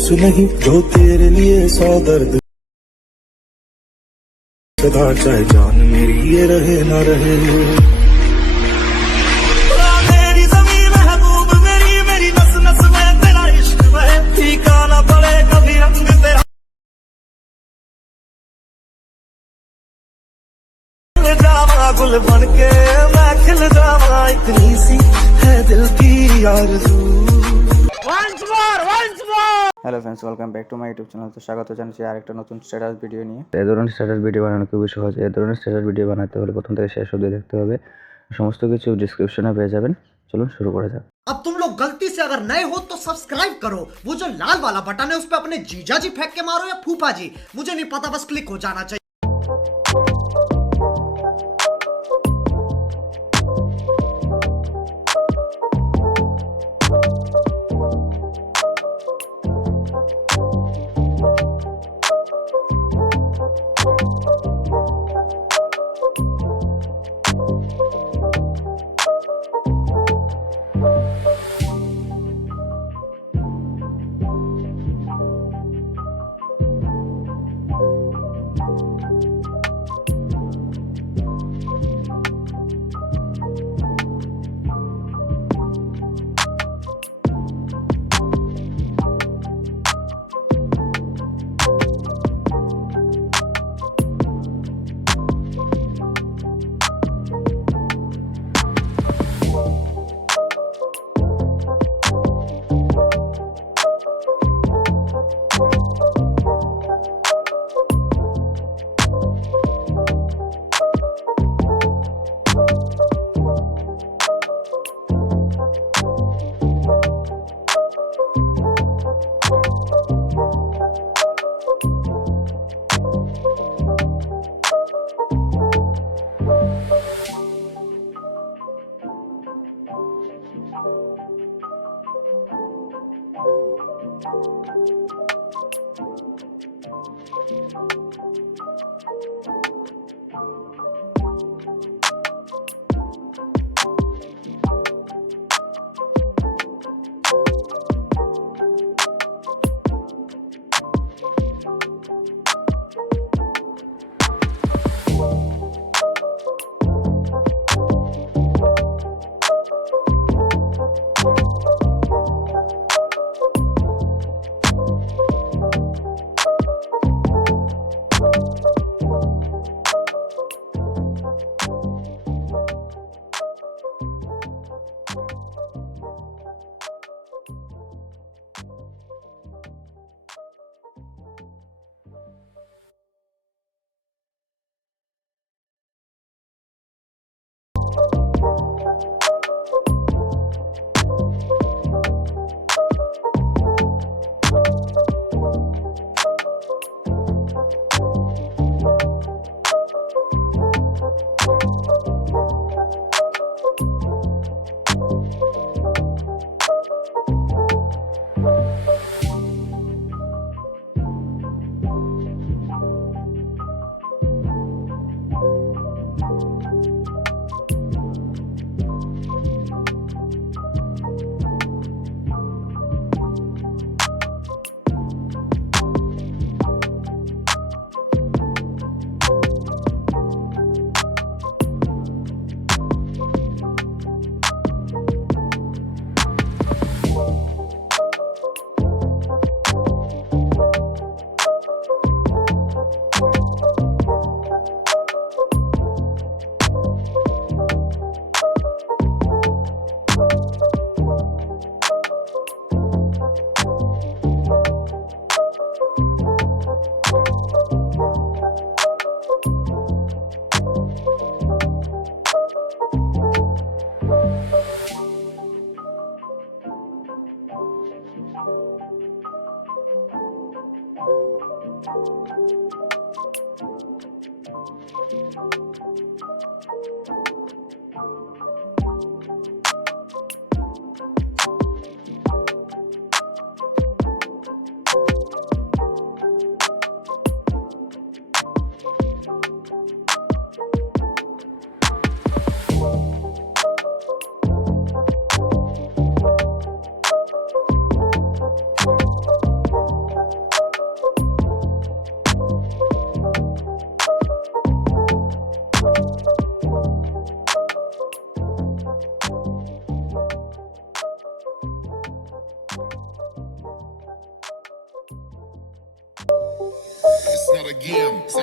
मायूस नहीं जो तेरे लिए 100 दर्द सदा, चाहे जान मेरी ये रहे ना रहे। मेरी ज़मीन महबूब मेरी, मेरी नस नस में तेरा इश्क है, फीका ना पड़े कभी रंग तेरा। खिल जावा गुल बन के मैं खिल जावा, इतनी सी है दिल की आरज़ू। Hello friends, welcome back to my YouTube channel. তো স্বাগত জানাচ্ছি আরেকটা নতুন স্ট্যাটাস ভিডিও নিয়ে। এই ধরনের স্ট্যাটাস ভিডিও বানানো খুবই সহজ। এই ধরনের স্ট্যাটাস ভিডিও বানাতে হলে প্রথম থেকে শেষ অবধি দেখতে হবে। সমস্ত কিছু ডিসক্রিপশনে পেয়ে যাবেন। চলুন শুরু করা যাক। अब तुम लोग गलती से अगर नए हो तो सब्सक्राइब करो, वो जो लाल वाला बटन है उस पे अपने जीजा जी फेंक के मारो या फूफा जी, मुझे नहीं पता, बस क्लिक हो जाना चाहिए।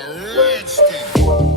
a legend.